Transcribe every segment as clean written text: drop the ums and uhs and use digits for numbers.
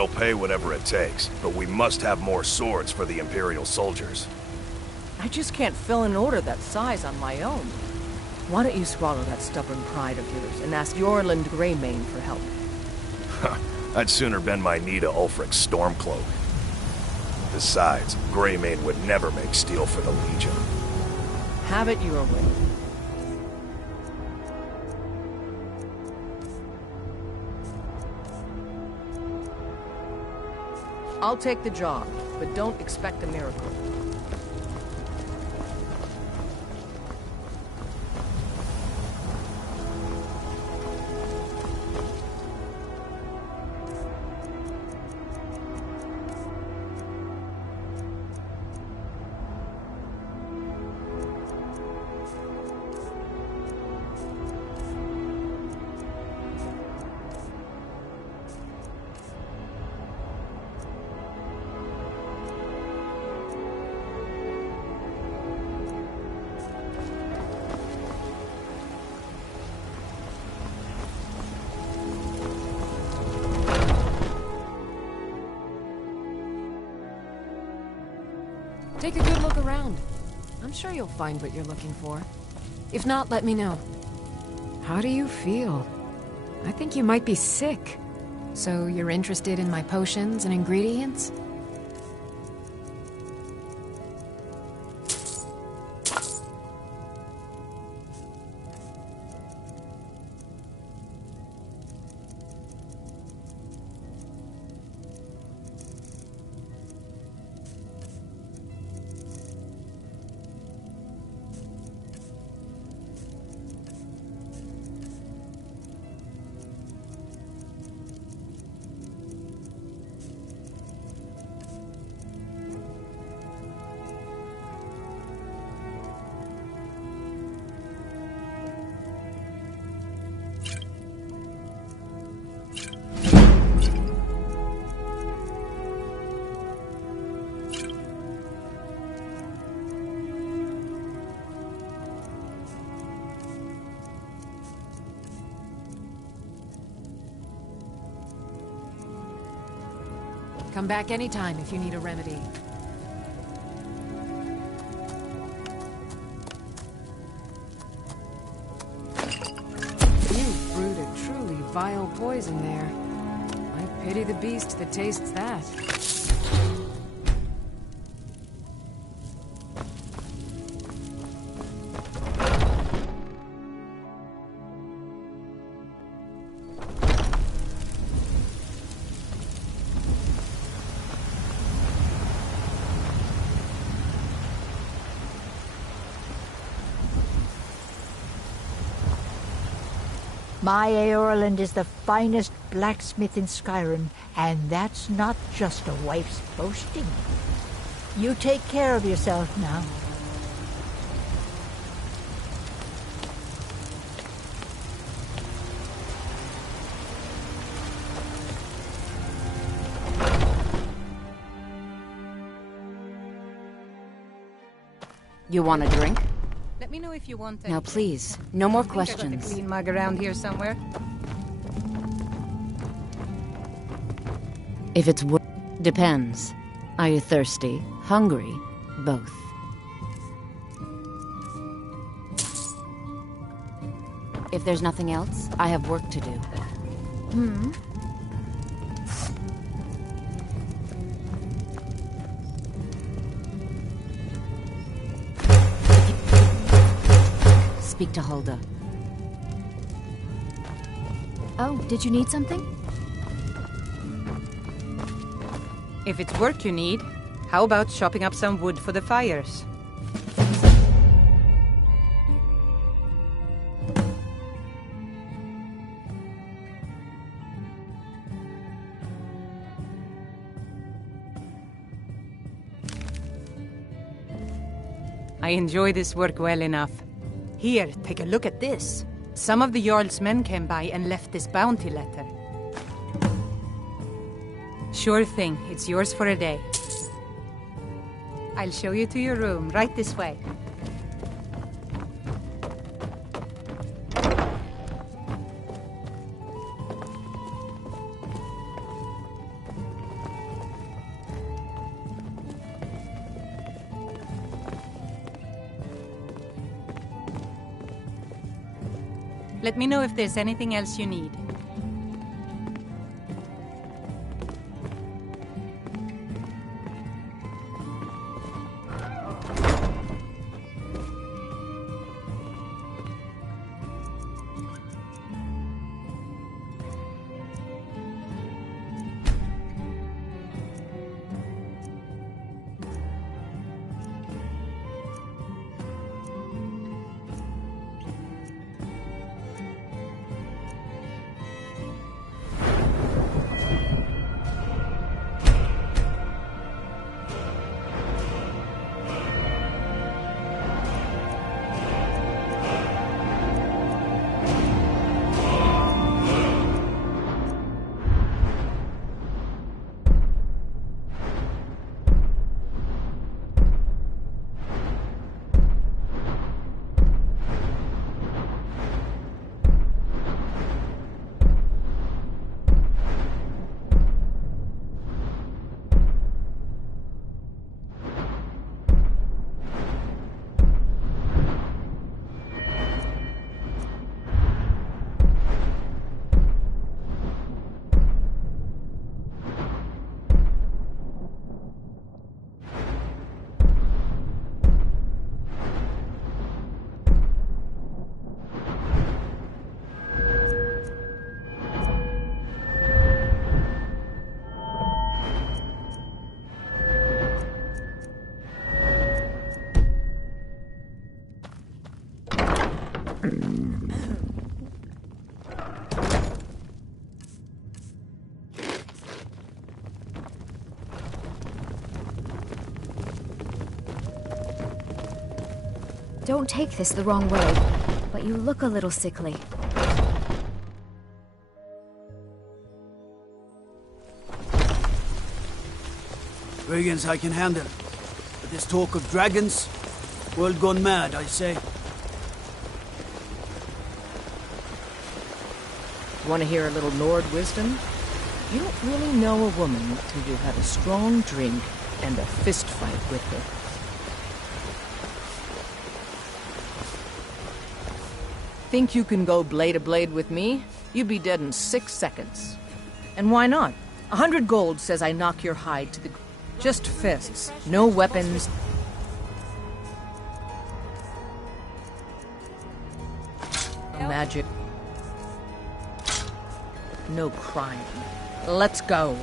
We'll pay whatever it takes, but we must have more swords for the Imperial soldiers. I just can't fill an order that size on my own. Why don't you swallow that stubborn pride of yours and ask Yorland Greymane for help? I'd sooner bend my knee to Ulfric's Stormcloak. Besides, Greymane would never make steel for the Legion. Have it your way. I'll take the job, but don't expect a miracle. Take a good look around. I'm sure you'll find what you're looking for. If not, let me know. How do you feel? I think you might be sick. So you're interested in my potions and ingredients? Come back anytime if you need a remedy. You brewed a truly vile poison there. I pity the beast that tastes that. My Eorland is the finest blacksmith in Skyrim, and that's not just a wife's boasting. You take care of yourself now. You want a drink? Let me know if you want Now please, no more I got a questions. clean mug around here somewhere. If it's depends. Are you thirsty? Hungry? Both. If there's nothing else, I have work to do. Speak to Hulda. Oh, did you need something? If it's work you need, how about chopping up some wood for the fires? I enjoy this work well enough. Here, take a look at this. Some of the Jarl's men came by and left this bounty letter. Sure thing, it's yours for a day. I'll show you to your room, right this way. Let me know if there's anything else you need. Don't take this the wrong way, but you look a little sickly. Brigands I can handle. But this talk of dragons? World gone mad, I say. Want to hear a little Nord wisdom? You don't really know a woman until you've had a strong drink and a fist fight with her. Think you can go blade to blade with me? You'd be dead in 6 seconds. And why not? 100 gold says I knock your hide to the... Just fists, no weapons. Magic. No crime. Let's go.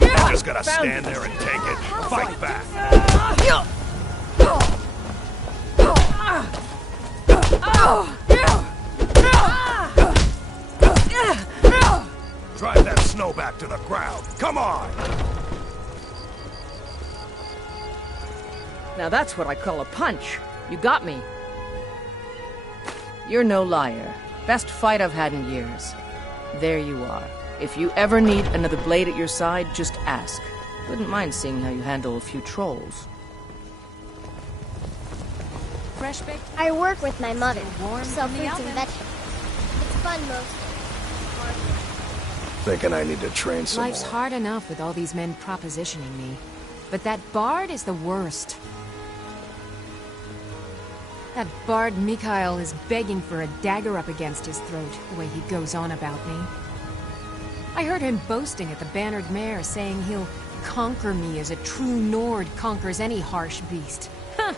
Just gotta stand there and take it. Fight back. Drive that snow back to the ground. Come on! Now that's what I call a punch. You got me. You're no liar. Best fight I've had in years. There you are. If you ever need another blade at your side, just ask. Wouldn't mind seeing how you handle a few trolls. Fresh baked. I work with my mother. Warm Sell in the fruits and oven. vegetables. It's fun mostly. Thinking I need to train some Life's more. hard enough with all these men propositioning me. But that bard is the worst. That bard Mikhail is begging for a dagger up against his throat, the way he goes on about me. I heard him boasting at the Bannered Mare, saying he'll conquer me as a true Nord conquers any harsh beast. Huh!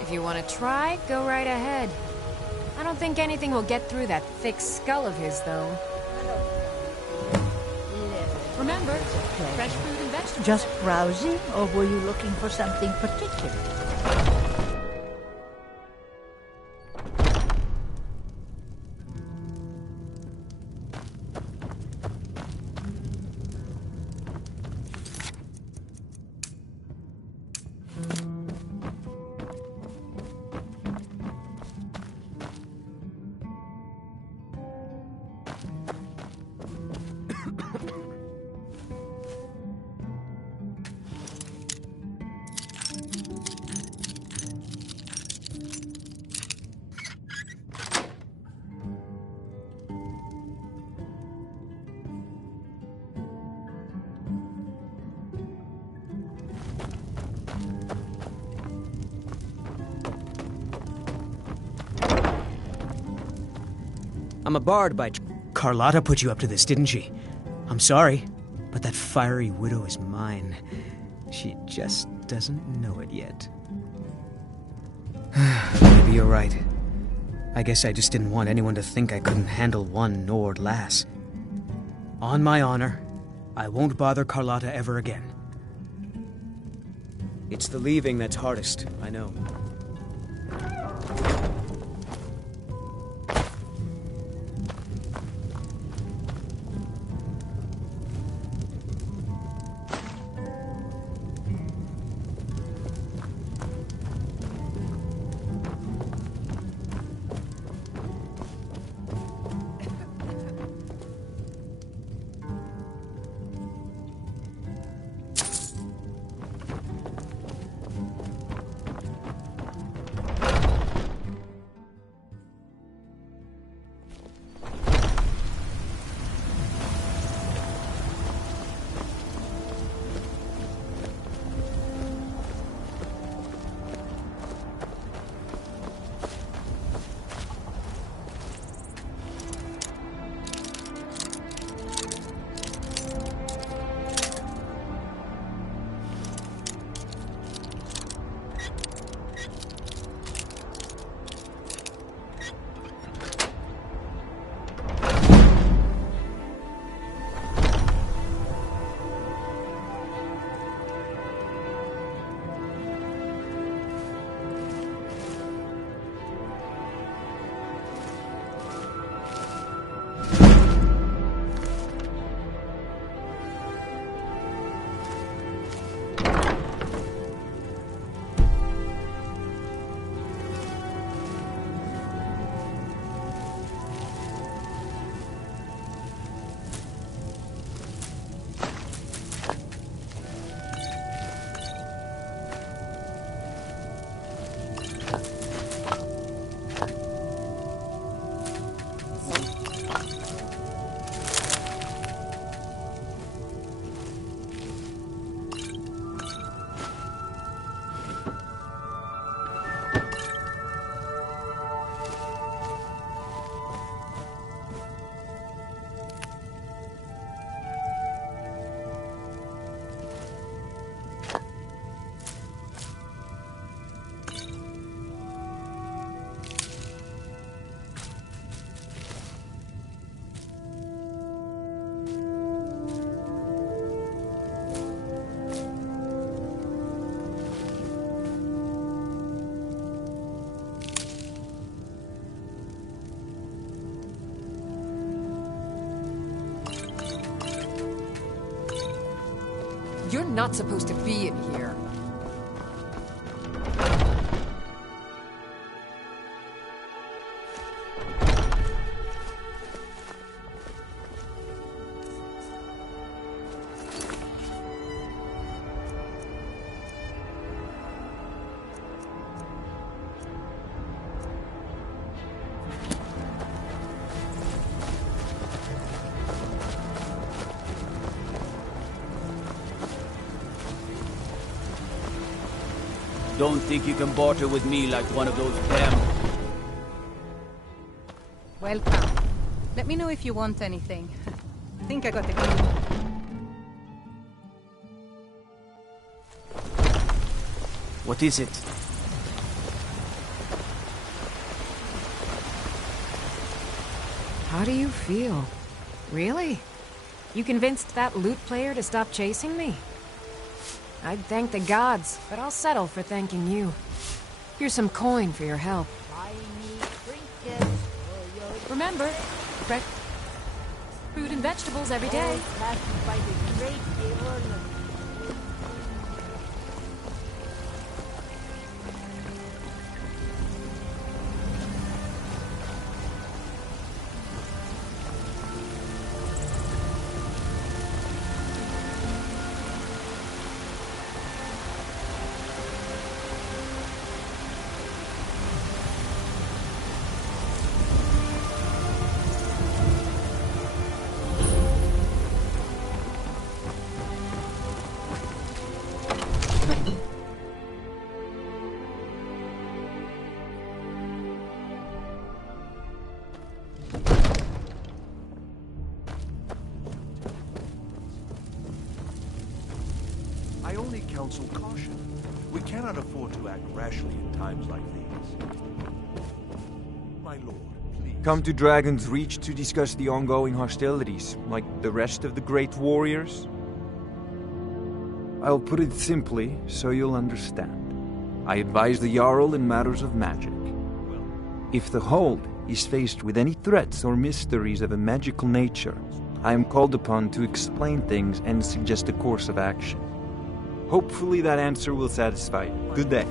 If you want to try, go right ahead. I don't think anything will get through that thick skull of his, though. Remember, fresh fruit and vegetables. Just browsing, or were you looking for something particular? I'm a bard by... Carlotta put you up to this, didn't she? I'm sorry, but that fiery widow is mine. She just doesn't know it yet. Maybe you're right. I guess I just didn't want anyone to think I couldn't handle one Nord lass. On my honor, I won't bother Carlotta ever again. It's the leaving that's hardest, I know. You're not supposed to be in here. Don't think you can barter with me like one of those damn... Welcome. Let me know if you want anything. I think I got the clue. What is it? How do you feel? Really? You convinced that loot player to stop chasing me? I'd thank the gods, but I'll settle for thanking you. Here's some coin for your help. Remember, fresh fruit and vegetables every day. counsel caution. We cannot afford to act rashly in times like these. My lord, please. Come to Dragon's Reach to discuss the ongoing hostilities, like the rest of the great warriors? I'll put it simply, so you'll understand. I advise the Jarl in matters of magic. If the Hold is faced with any threats or mysteries of a magical nature, I am called upon to explain things and suggest a course of action. Hopefully that answer will satisfy you. Good day.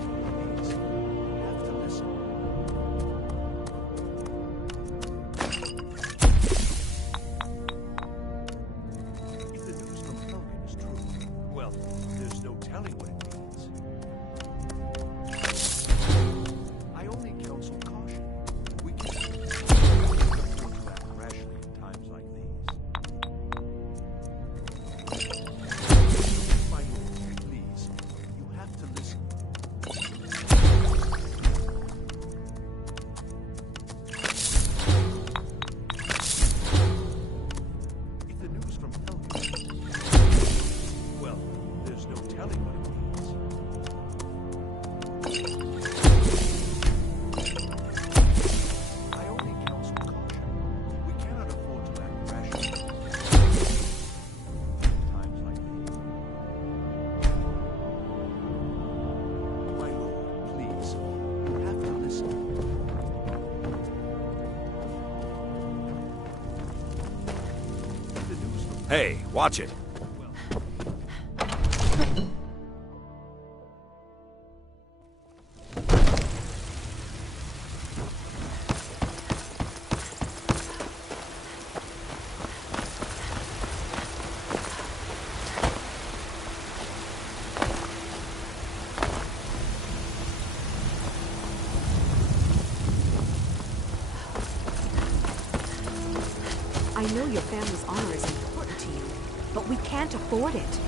Hey, watch it. I know your family's honor is important to you, but we can't afford it.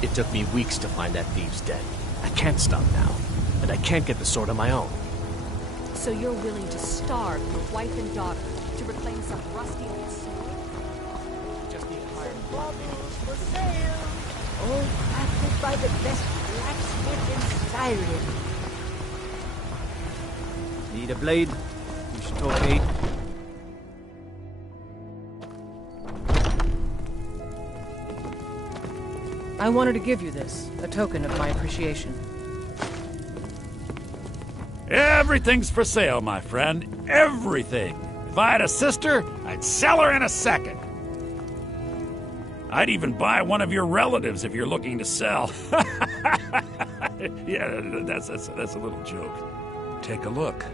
It took me weeks to find that thief's den. I can't stop now, and I can't get the sword on my own. So you're willing to starve your wife and daughter to reclaim some rusty old sword? Just need to hire some baubles for sale. All crafted by the best blacksmith in Skyrim. Need a blade? You should talk 8. I wanted to give you this, a token of my appreciation. Everything's for sale, my friend. Everything. If I had a sister, I'd sell her in a second. I'd even buy one of your relatives if you're looking to sell. Yeah, that's a little joke. Take a look.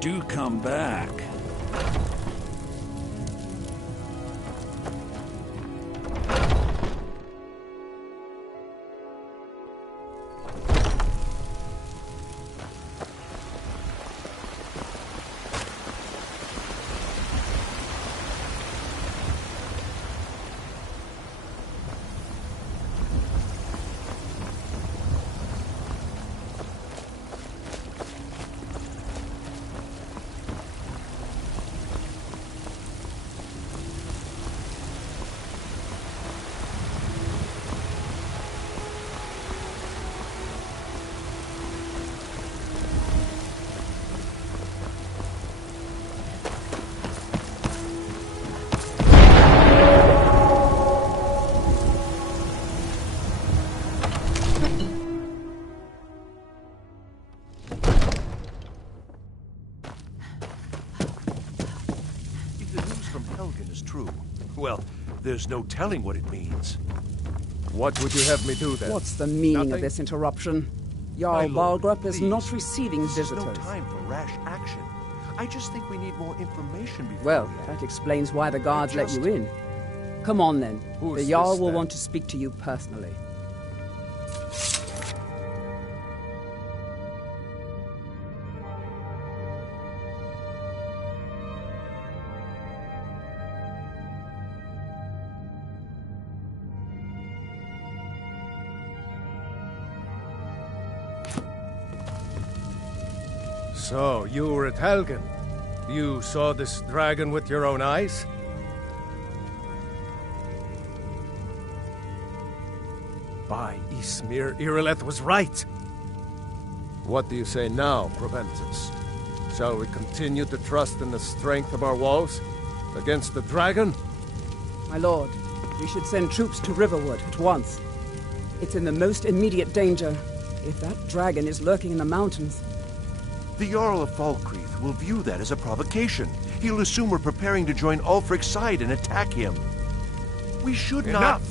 Do come back. Helgen is true, well, there's no telling what it means. What would you have me do then? What's the meaning Nothing? of this interruption? Jarl Balgrup is not receiving visitors. There's no time for rash action. I just think we need more information before Well, we act. that explains why the guards let you in. Come on then. Who's The Jarl this, will then? want to speak to you personally. So, you were at Helgen. You saw this dragon with your own eyes? By Ysmir, Irileth was right. What do you say now, Proventus? Shall we continue to trust in the strength of our walls against the dragon? My lord, we should send troops to Riverwood at once. It's in the most immediate danger. If that dragon is lurking in the mountains... The Jarl of Falkreath will view that as a provocation. He'll assume we're preparing to join Ulfric's side and attack him. We should not... Enough!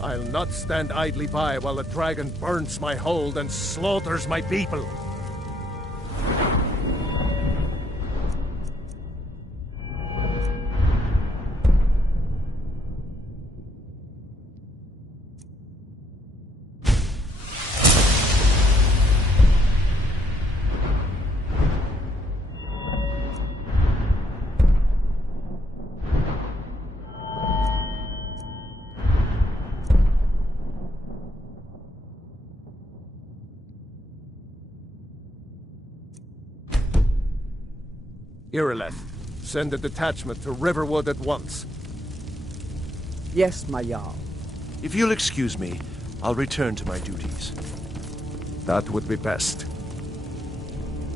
I'll not stand idly by while the dragon burns my hold and slaughters my people. Irileth, send a detachment to Riverwood at once. Yes, my Jarl. If you'll excuse me, I'll return to my duties. That would be best.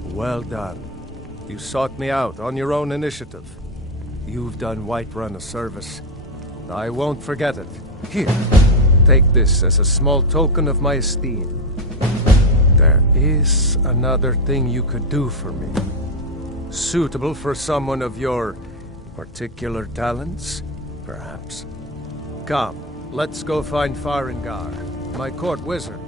Well done. You sought me out on your own initiative. You've done Whiterun a service. I won't forget it. Here, take this as a small token of my esteem. There is another thing you could do for me. Suitable for someone of your particular talents, perhaps. Come, let's go find Farengar, my court wizard.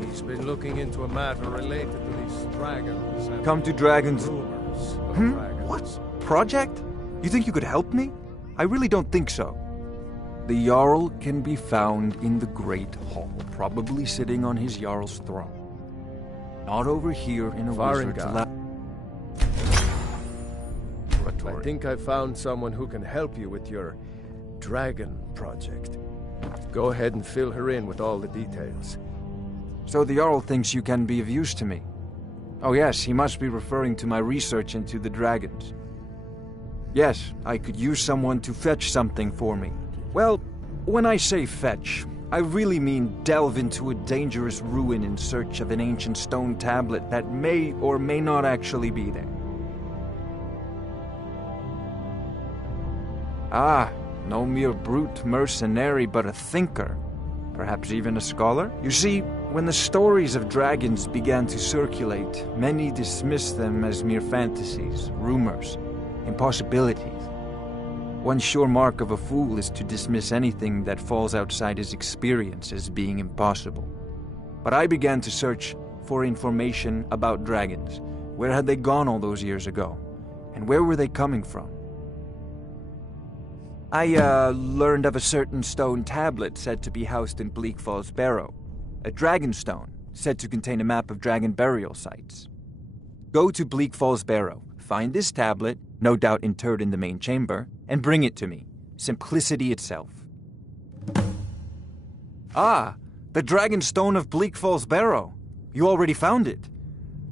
He's been looking into a matter related to these dragons and Come to dragons. rumors of dragons. What? Project? You think you could help me? I really don't think so. The Jarl can be found in the Great Hall, probably sitting on his Jarl's throne. Not over here in a wizard's Farengar. lab. I think I found someone who can help you with your dragon project. Go ahead and fill her in with all the details. So the Jarl thinks you can be of use to me. Oh yes, he must be referring to my research into the dragons. Yes, I could use someone to fetch something for me. Well, when I say fetch, I really mean delve into a dangerous ruin in search of an ancient stone tablet that may or may not actually be there. Ah, no mere brute mercenary, but a thinker. Perhaps even a scholar? You see, when the stories of dragons began to circulate, many dismissed them as mere fantasies, rumors, impossibilities. One sure mark of a fool is to dismiss anything that falls outside his experience as being impossible. But I began to search for information about dragons. Where had they gone all those years ago? And where were they coming from? I learned of a certain stone tablet said to be housed in Bleak Falls Barrow. A dragon stone, said to contain a map of dragon burial sites. Go to Bleak Falls Barrow, find this tablet, no doubt interred in the main chamber, and bring it to me. Simplicity itself. Ah, the dragon stone of Bleak Falls Barrow. You already found it.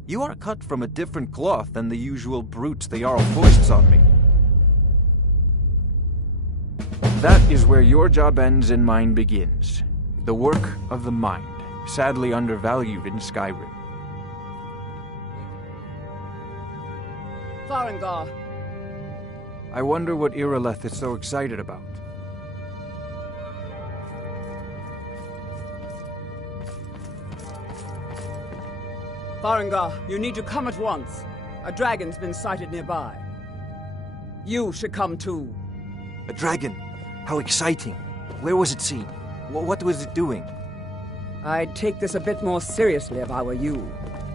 You are cut from a different cloth than the usual brutes the Jarl foists on me. That is where your job ends and mine begins. The work of the mind, sadly undervalued in Skyrim. Farengar! I wonder what Irileth is so excited about. Farengar, you need to come at once. A dragon's been sighted nearby. You should come too. A dragon? How exciting. Where was it seen? What was it doing? I'd take this a bit more seriously if I were you.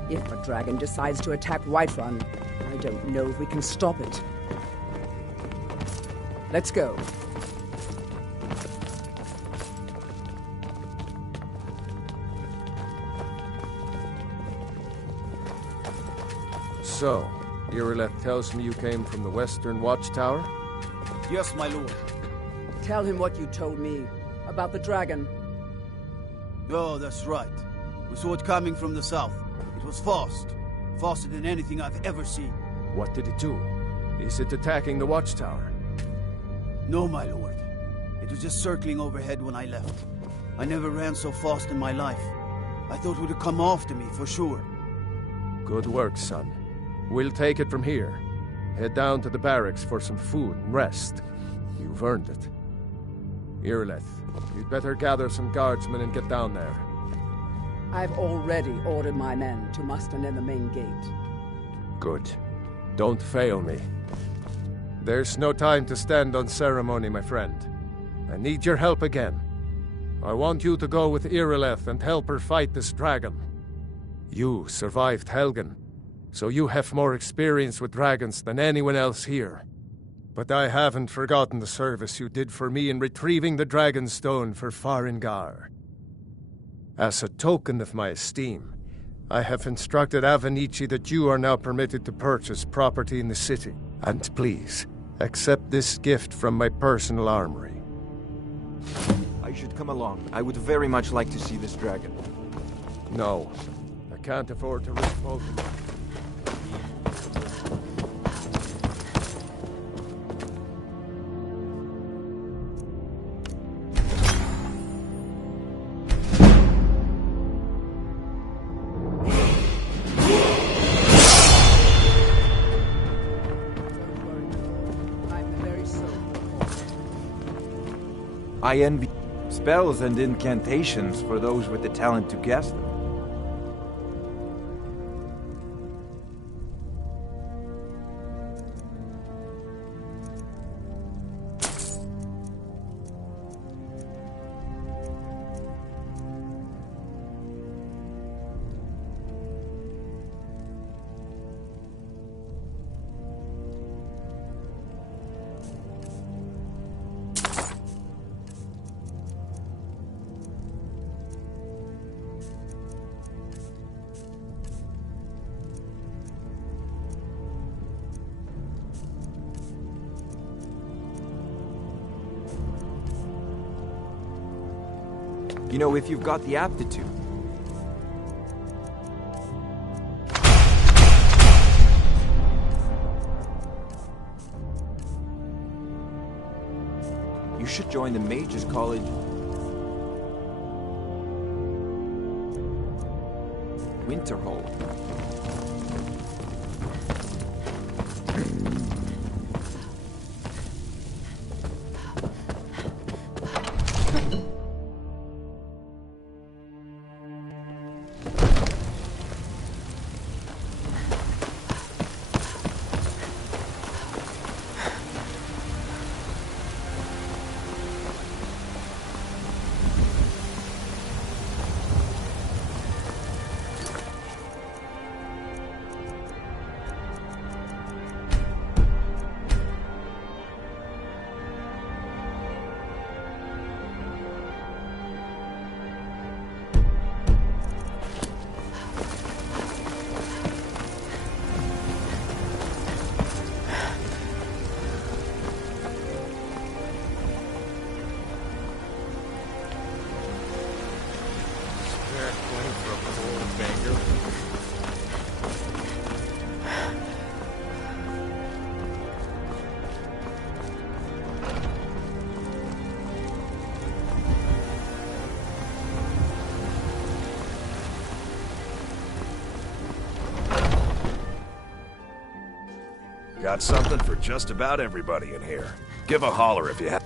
If a dragon decides to attack Whiterun, I don't know if we can stop it. Let's go. So, Irileth tells me you came from the Western Watchtower? Yes, my lord. Tell him what you told me about the dragon. Oh, that's right. We saw it coming from the south. It was fast. Faster than anything I've ever seen. What did it do? Is it attacking the Watchtower? No, my lord. It was just circling overhead when I left. I never ran so fast in my life. I thought it would have come after me, for sure. Good work, son. We'll take it from here. Head down to the barracks for some food and rest. You've earned it. Irileth, you'd better gather some guardsmen and get down there. I've already ordered my men to muster near the main gate. Good. Don't fail me. There's no time to stand on ceremony, my friend. I need your help again. I want you to go with Irileth and help her fight this dragon. You survived Helgen, so you have more experience with dragons than anyone else here. But I haven't forgotten the service you did for me in retrieving the Dragon Stone for Farengar. As a token of my esteem, I have instructed Avenici that you are now permitted to purchase property in the city. And please, accept this gift from my personal armory. I should come along. I would very much like to see this dragon. No, I can't afford to risk both of them. I envy spells and incantations for those with the talent to guess them. You know, if you've got the aptitude. You should join the Mages College. Winterhold. Got something for just about everybody in here. Give a holler if you have.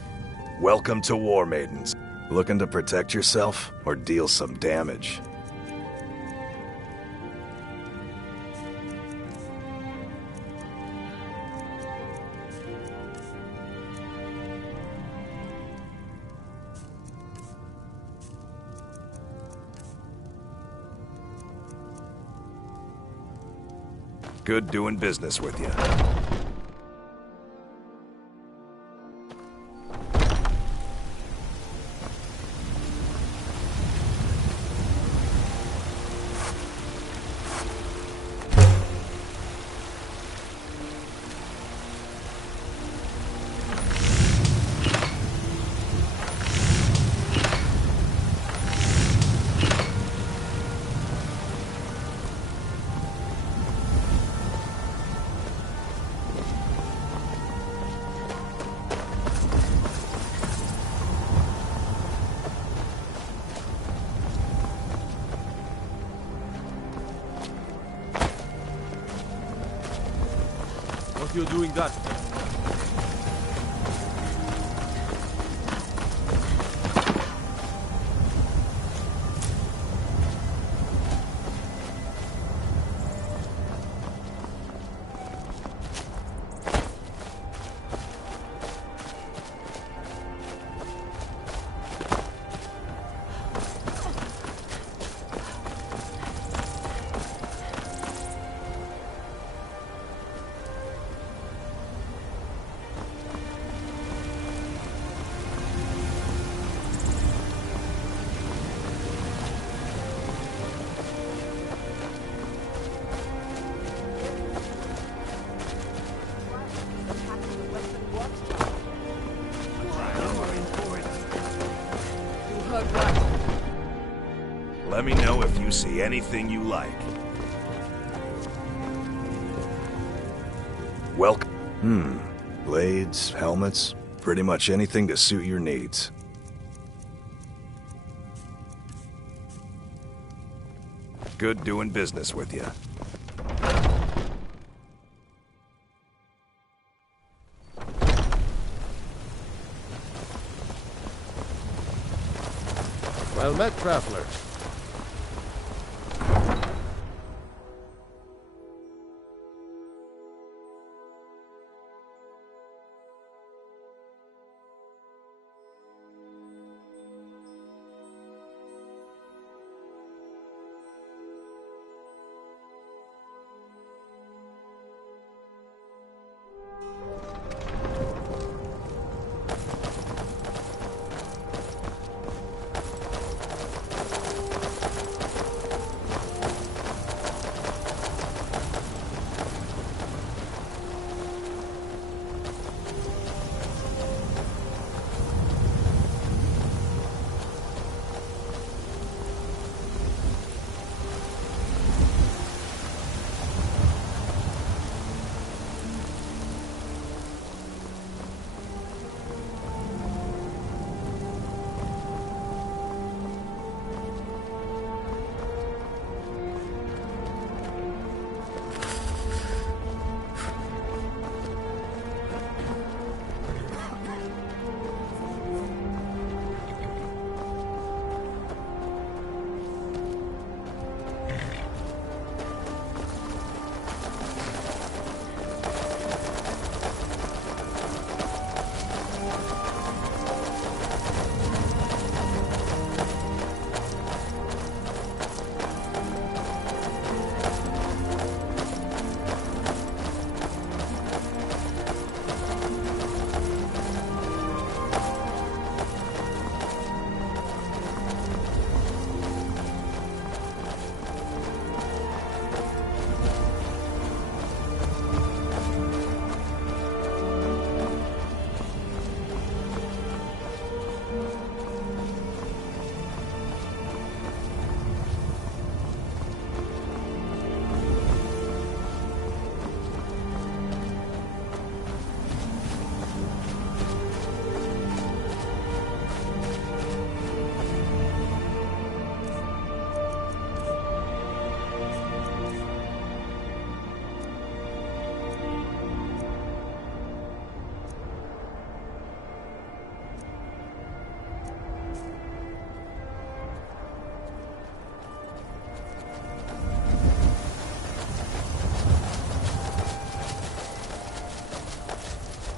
Welcome to War Maidens. Looking to protect yourself or deal some damage? Good doing business with you. What you doing that? Let me know if you see anything you like. Welcome. Blades, helmets, pretty much anything to suit your needs. Good doing business with you. Well met, traveler.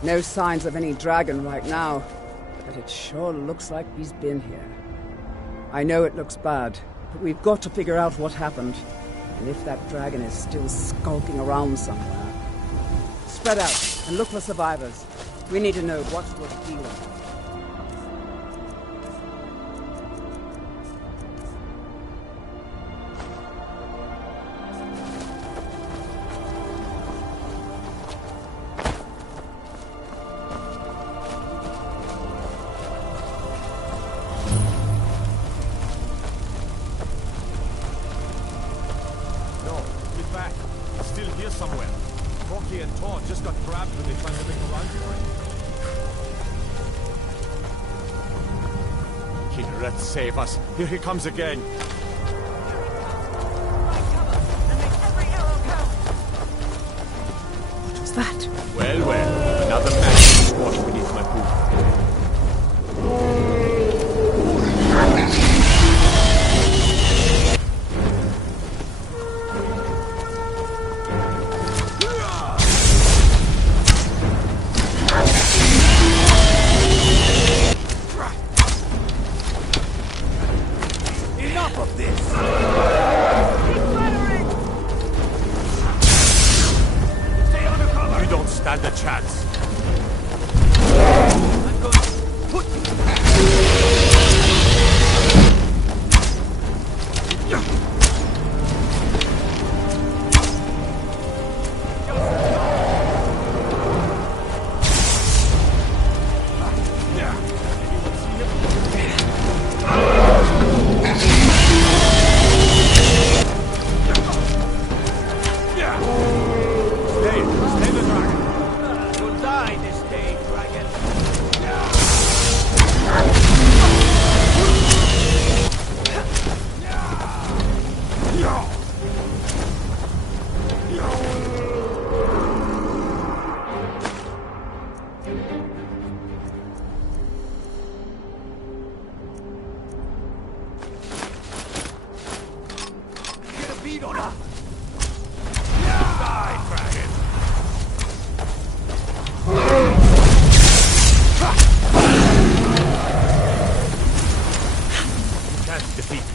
No signs of any dragon right now, but it sure looks like he's been here. I know it looks bad, but we've got to figure out what happened. And if that dragon is still skulking around somewhere, spread out and look for survivors. We need to know what's worth dealing with. Save us. Here he comes again. What was that? Well, well. Another man squashed beneath my boot.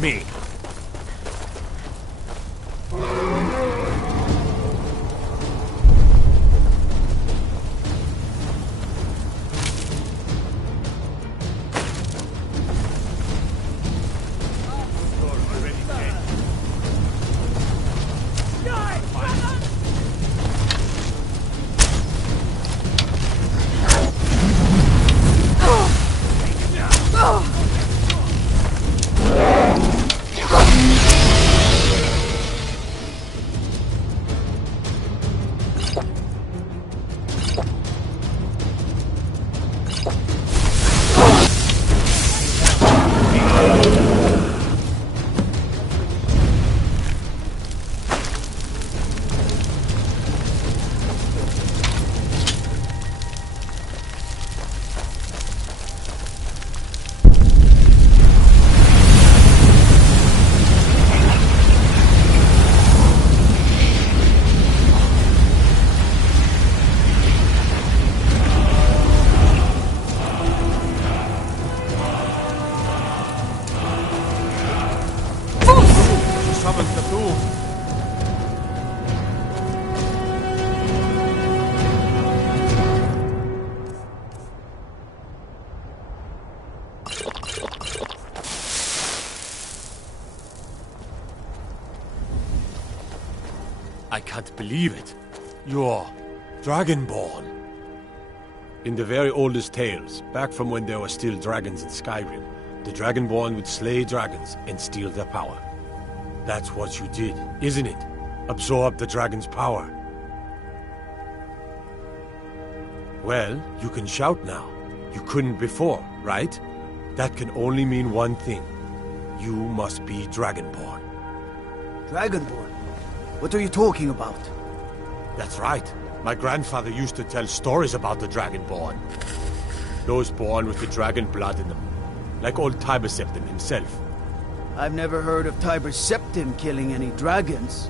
Me. I can't believe it. You're Dragonborn. In the very oldest tales, back from when there were still dragons in Skyrim, the Dragonborn would slay dragons and steal their power. That's what you did, isn't it? Absorb the dragon's power. Well, you can shout now. You couldn't before, right? That can only mean one thing. You must be Dragonborn. Dragonborn? What are you talking about? That's right. My grandfather used to tell stories about the Dragonborn. Those born with the dragon blood in them. Like old Tiber Septim himself. I've never heard of Tiber Septim killing any dragons.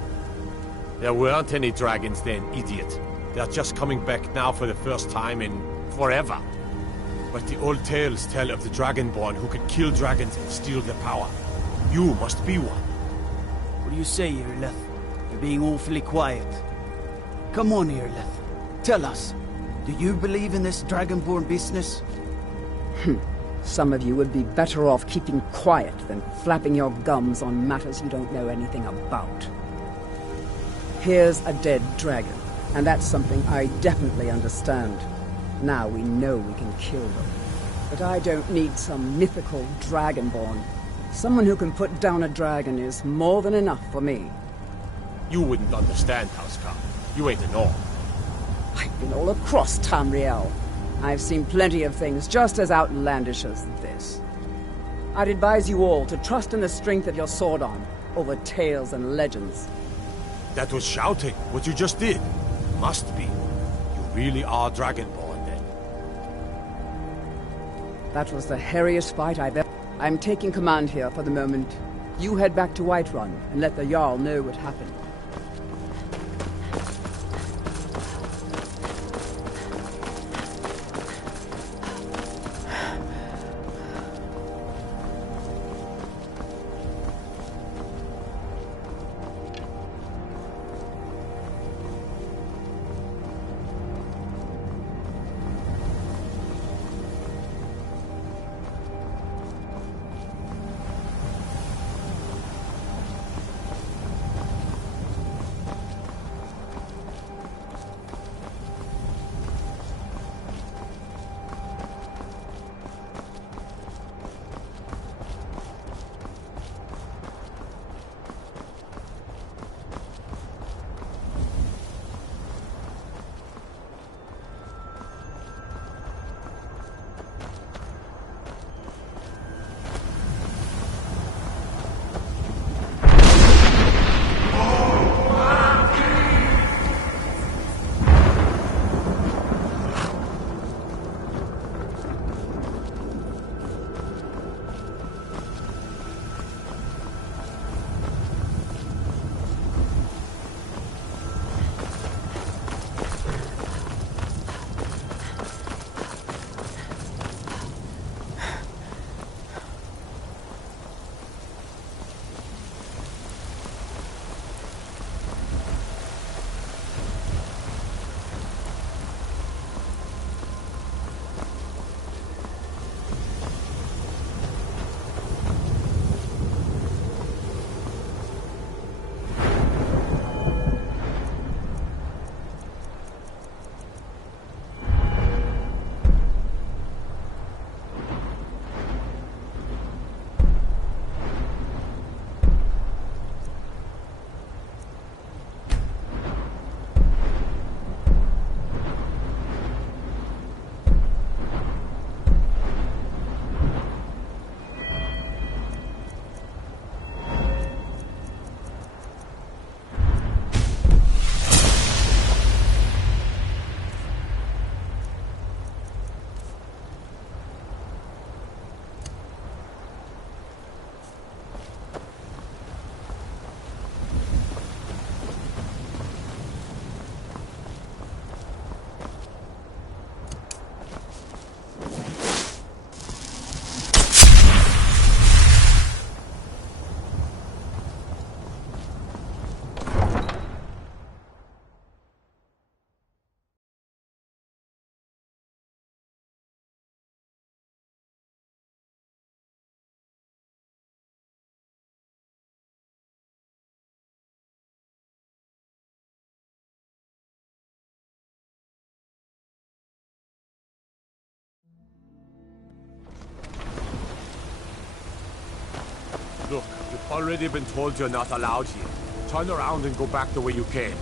There weren't any dragons then, idiot. They're just coming back now for the first time in forever. But the old tales tell of the Dragonborn who could kill dragons and steal their power. You must be one. What do you say, Irileth? being awfully quiet. Come on, Earlith. Tell us, do you believe in this Dragonborn business? Some of you would be better off keeping quiet than flapping your gums on matters you don't know anything about. Here's a dead dragon, and that's something I definitely understand. Now we know we can kill them. But I don't need some mythical Dragonborn. Someone who can put down a dragon is more than enough for me. You wouldn't understand, Housecarl. You ain't an orc. I've been all across Tamriel. I've seen plenty of things just as outlandish as this. I'd advise you all to trust in the strength of your sword arm over tales and legends. That was shouting, what you just did. Must be. You really are Dragonborn, then. That was the hairiest fight I've ever... I'm taking command here for the moment. You head back to Whiterun and let the Jarl know what happened. Look, you've already been told you're not allowed here. Turn around and go back the way you came.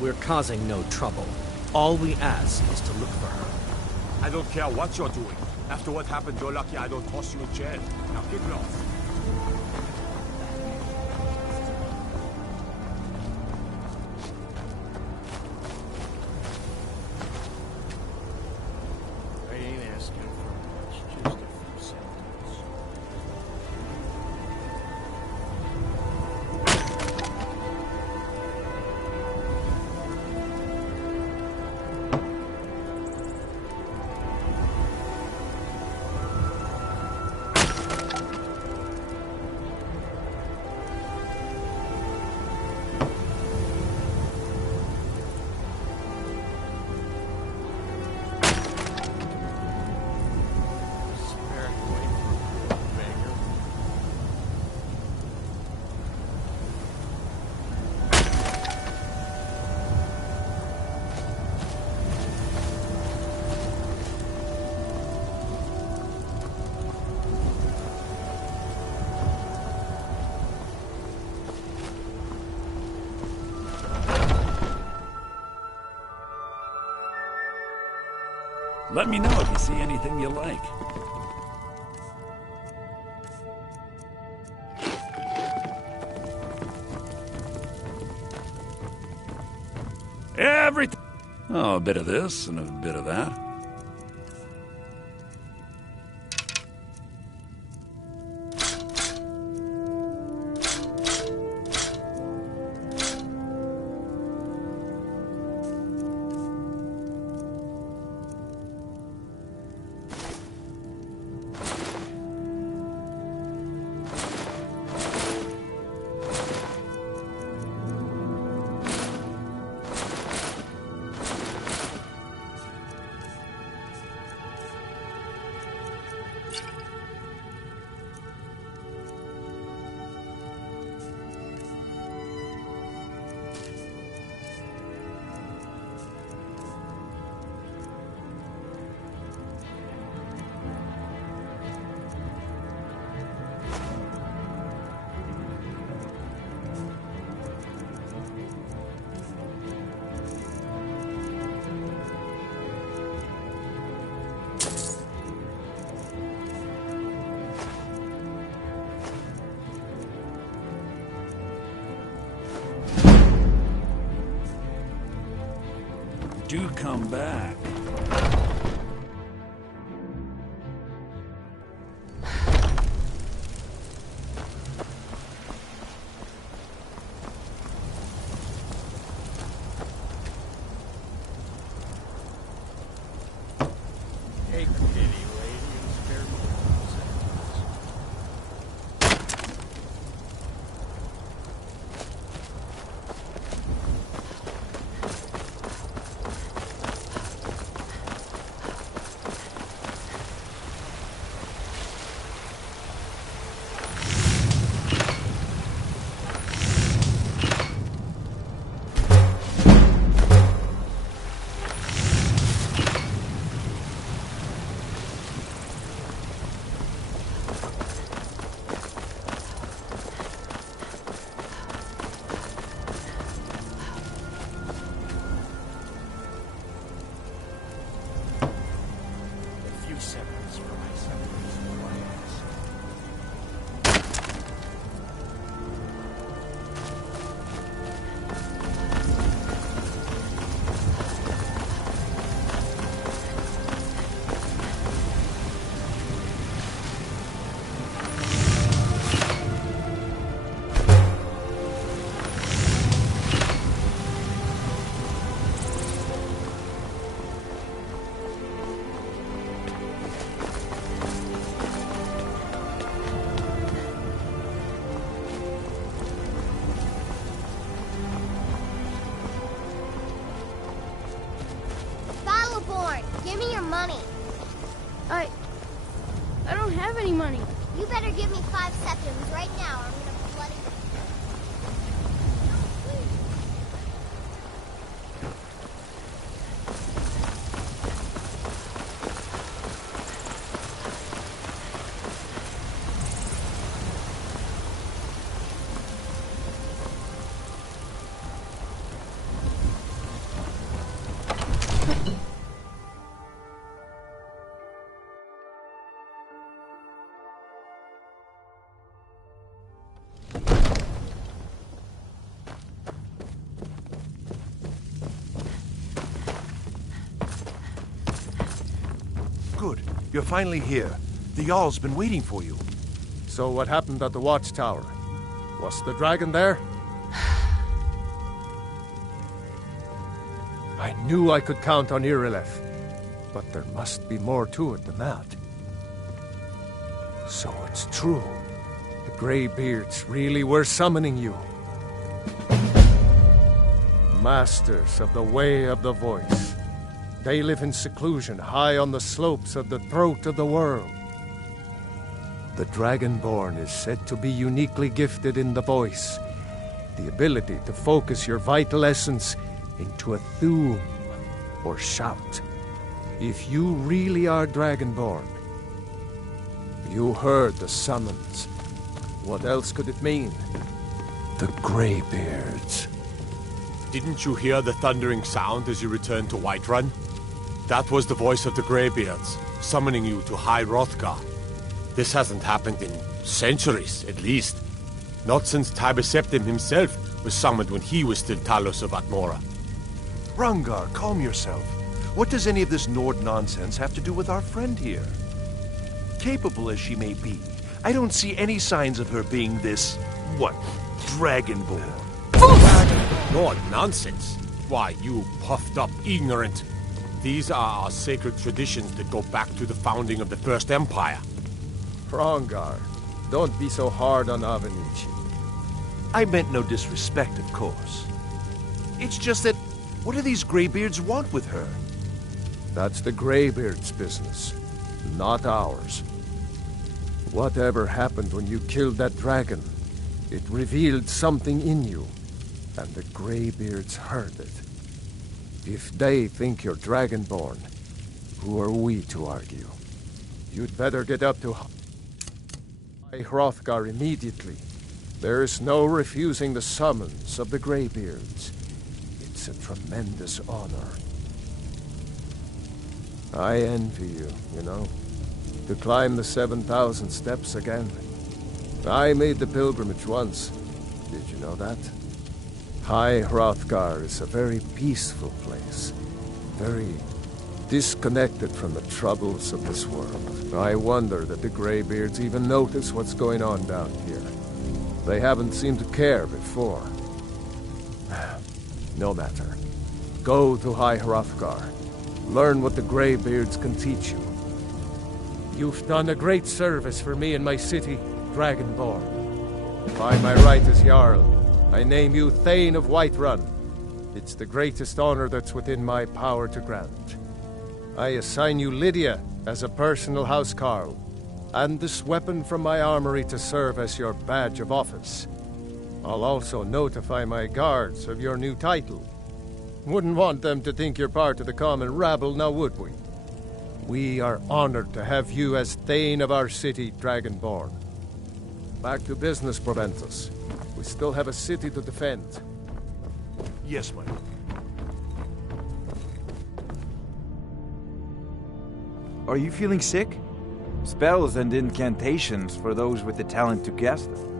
We're causing no trouble. All we ask is to look for her. I don't care what you're doing. After what happened, you're lucky I don't toss you in jail. Now get lost. I ain't asking for much, just a few seconds. Let me know if you see anything you like. Everything. Oh, a bit of this and a bit of that. Do come back. Take pity, lady, and spare me a few seconds. Seconds for my separation from my ass. Give me your money. I don't have any money. You better give me 5 seconds right now or I'm gonna bloody... Good. You're finally here. The Jarl's been waiting for you. So what happened at the watchtower? Was the dragon there? I knew I could count on Irileth, but there must be more to it than that. So it's true. The Greybeards really were summoning you. Masters of the Way of the Voice. They live in seclusion high on the slopes of the throat of the world. The Dragonborn is said to be uniquely gifted in the voice, the ability to focus your vital essence into a thum, or shout. If you really are Dragonborn, you heard the summons. What else could it mean? The Greybeards. Didn't you hear the thundering sound as you returned to Whiterun? That was the voice of the Greybeards, summoning you to High Hrothgar. This hasn't happened in centuries, at least. Not since Tiber Septim himself was summoned when he was still Talos of Atmora. Rungar, calm yourself. What does any of this Nord nonsense have to do with our friend here? Capable as she may be, I don't see any signs of her being this, what, Dragonborn. Nord nonsense? Why, you puffed up ignorant. These are our sacred traditions that go back to the founding of the First Empire. Hrongar, don't be so hard on Avenici. I meant no disrespect, of course. It's just that, what do these Greybeards want with her? That's the Greybeards' business, not ours. Whatever happened when you killed that dragon, it revealed something in you, and the Greybeards heard it. If they think you're Dragonborn, who are we to argue? You'd better get up to High Hrothgar immediately. There's no refusing the summons of the Greybeards. It's a tremendous honor. I envy you, you know, to climb the 7,000 steps again. I made the pilgrimage once. Did you know that? High Hrothgar is a very peaceful place. Very disconnected from the troubles of this world. I wonder that the Greybeards even notice what's going on down here. They haven't seemed to care before. No matter. Go to High Hrothgar. Learn what the Greybeards can teach you. You've done a great service for me and my city, Dragonborn. By my right as Jarl, I name you Thane of Whiterun. It's the greatest honor that's within my power to grant. I assign you Lydia as a personal housecarl, and this weapon from my armory to serve as your badge of office. I'll also notify my guards of your new title. Wouldn't want them to think you're part of the common rabble, now would we? We are honored to have you as Thane of our city, Dragonborn. Back to business, Proventus. We still have a city to defend. Yes, my lord. Are you feeling sick? Spells and incantations for those with the talent to cast them.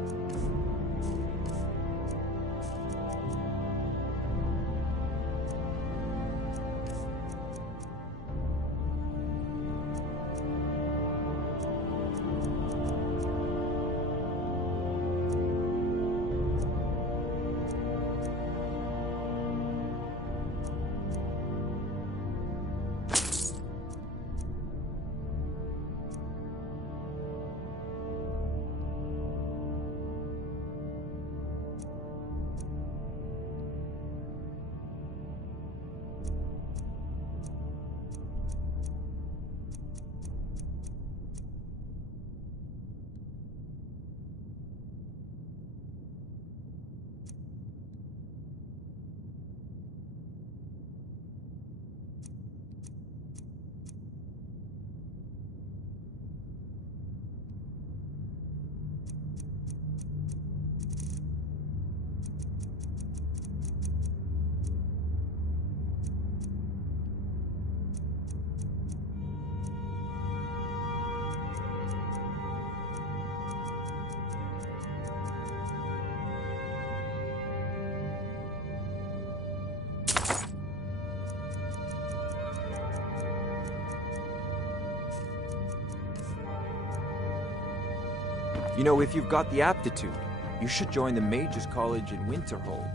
You know, if you've got the aptitude, you should join the Mages College in Winterhold.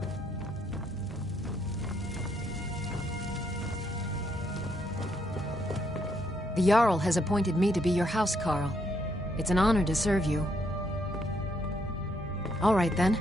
The Jarl has appointed me to be your housecarl. It's an honor to serve you. All right, then.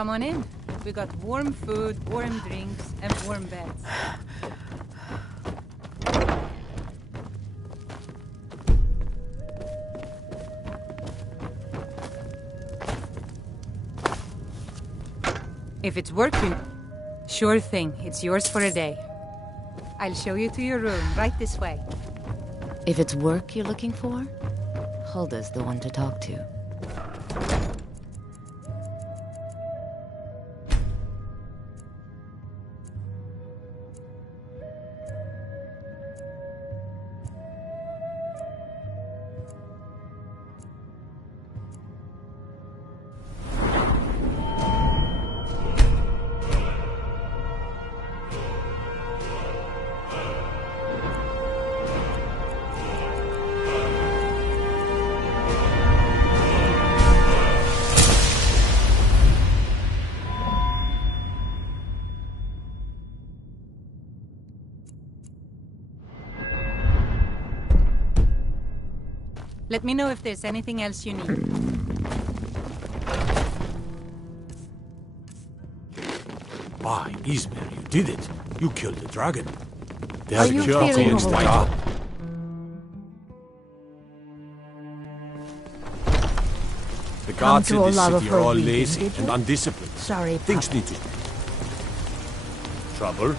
Come on in. We got warm food, warm drinks, and warm beds. If it's working, sure thing. It's yours for a day. I'll show you to your room, right this way. If it's work you're looking for, Hulda's the one to talk to. Let me know if there's anything else you need. By Ismail, you did it. You killed the dragon. They Are have you killed feeling against the all right? god. The gods in to this Olava city for are a all reading, lazy did you? and undisciplined. Sorry, Things Papa. need to... Trouble?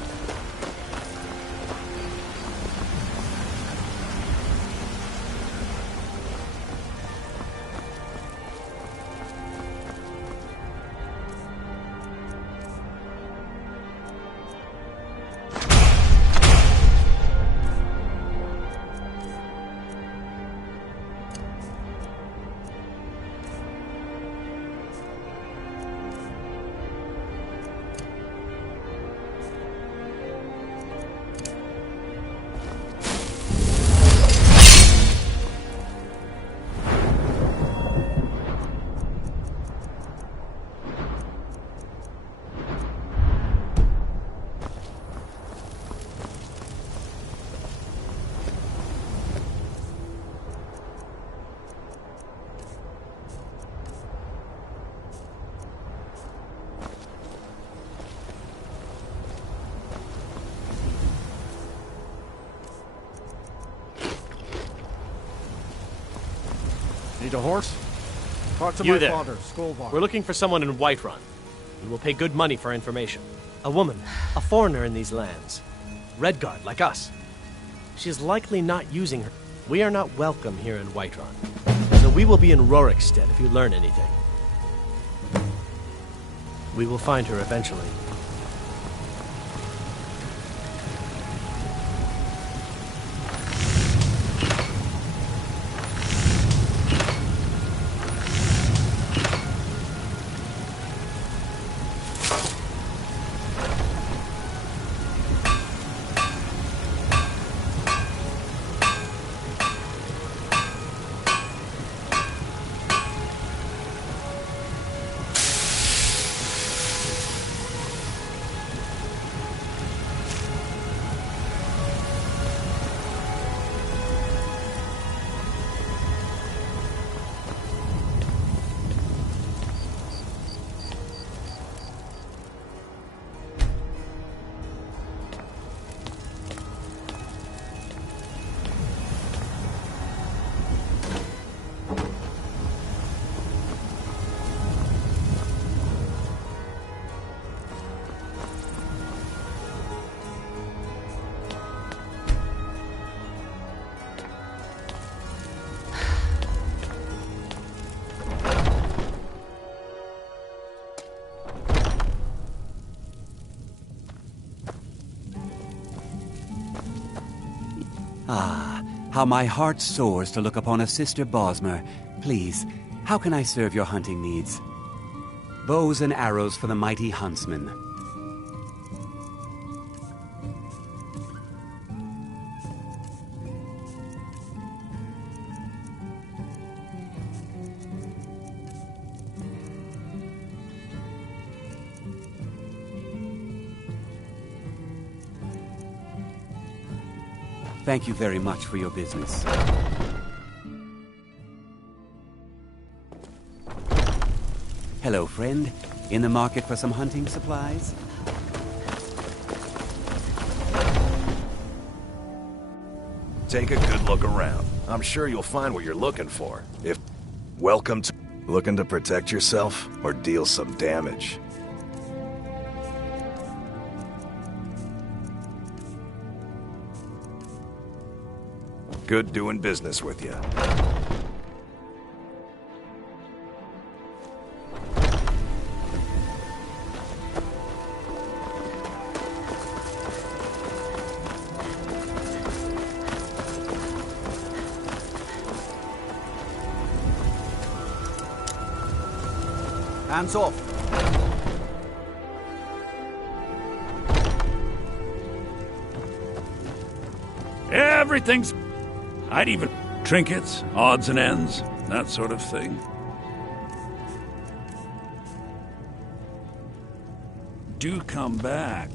Need a horse? Talk to You my there. father, Skolvar. We're looking for someone in Whiterun. We will pay good money for information. A woman, a foreigner in these lands. Redguard, like us. She is likely not using her. We are not welcome here in Whiterun. So we will be in Rorikstead if you learn anything. We will find her eventually. Ah, how my heart soars to look upon a Sister Bosmer. Please, how can I serve your hunting needs? Bows and arrows for the mighty huntsman. Thank you very much for your business. Hello, friend. In the market for some hunting supplies? Take a good look around. I'm sure you'll find what you're looking for. Welcome to... Looking to protect yourself or deal some damage? Good doing business with you. Hands off. Everything's... I'd even... Trinkets, odds and ends, that sort of thing. Do come back.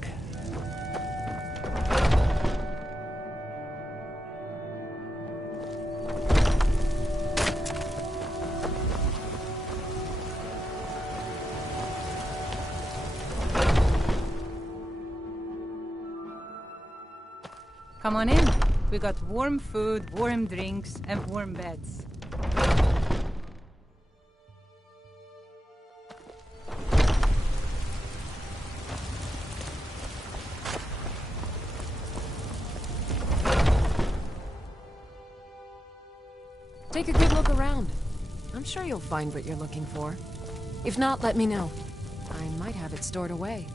Come on in. We got warm food, warm drinks, and warm beds. Take a good look around. I'm sure you'll find what you're looking for. If not, let me know. I might have it stored away.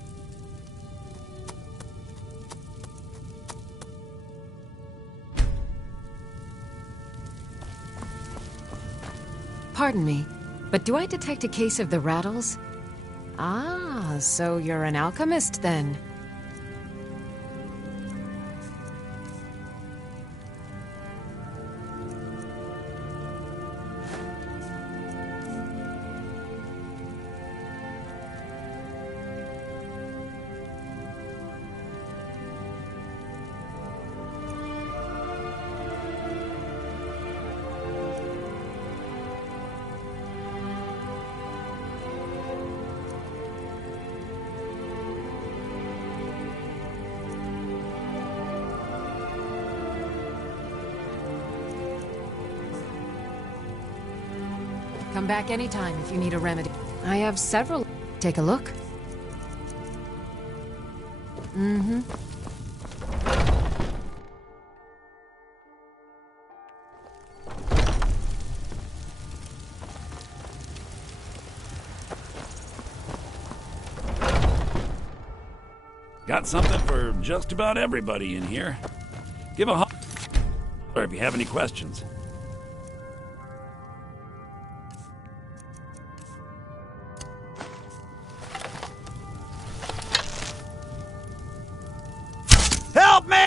Pardon me, but do I detect a case of the rattles? Ah, so you're an alchemist then. Come back anytime if you need a remedy. I have several. Take a look. Mm-hmm. Got something for just about everybody in here. Give a holler if you have any questions. Help me!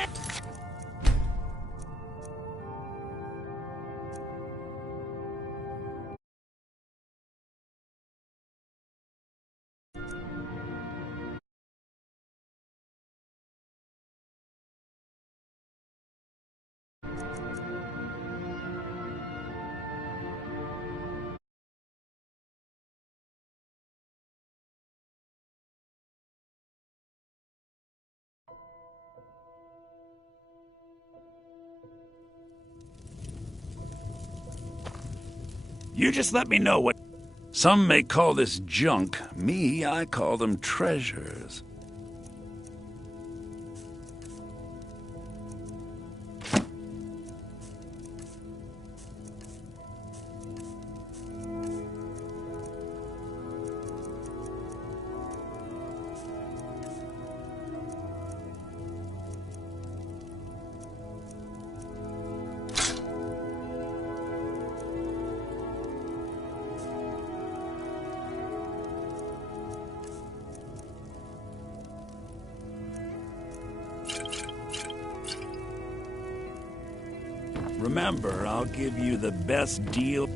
You just let me know what... Some may call this junk. Me, I call them treasures. Remember, I'll give you the best deal.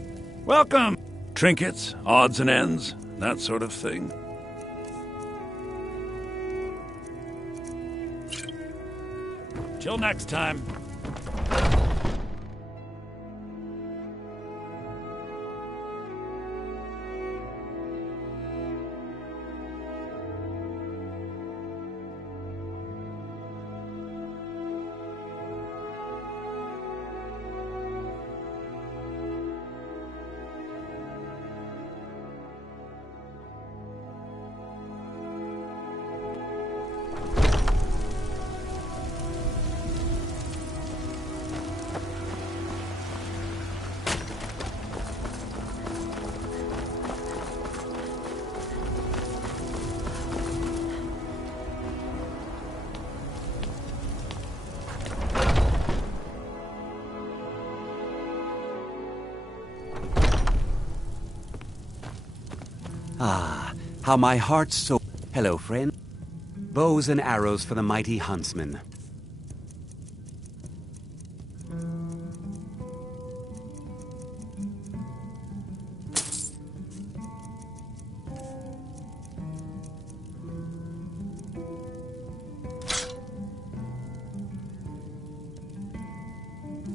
Welcome! Trinkets, odds and ends, that sort of thing. Till next time. Ah, how my heart so... Hello, friend. Bows and arrows for the mighty huntsman.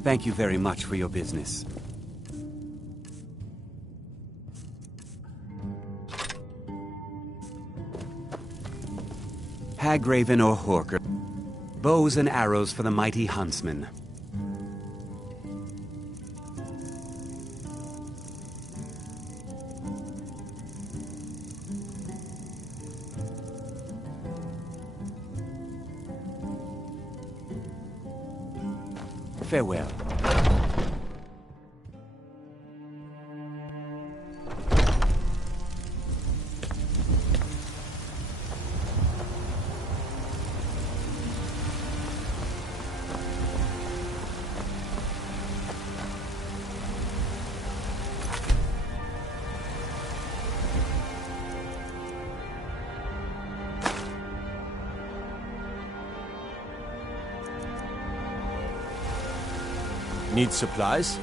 Thank you very much for your business. Hagraven or Horker. Bows and arrows for the mighty huntsman. Farewell. Need supplies?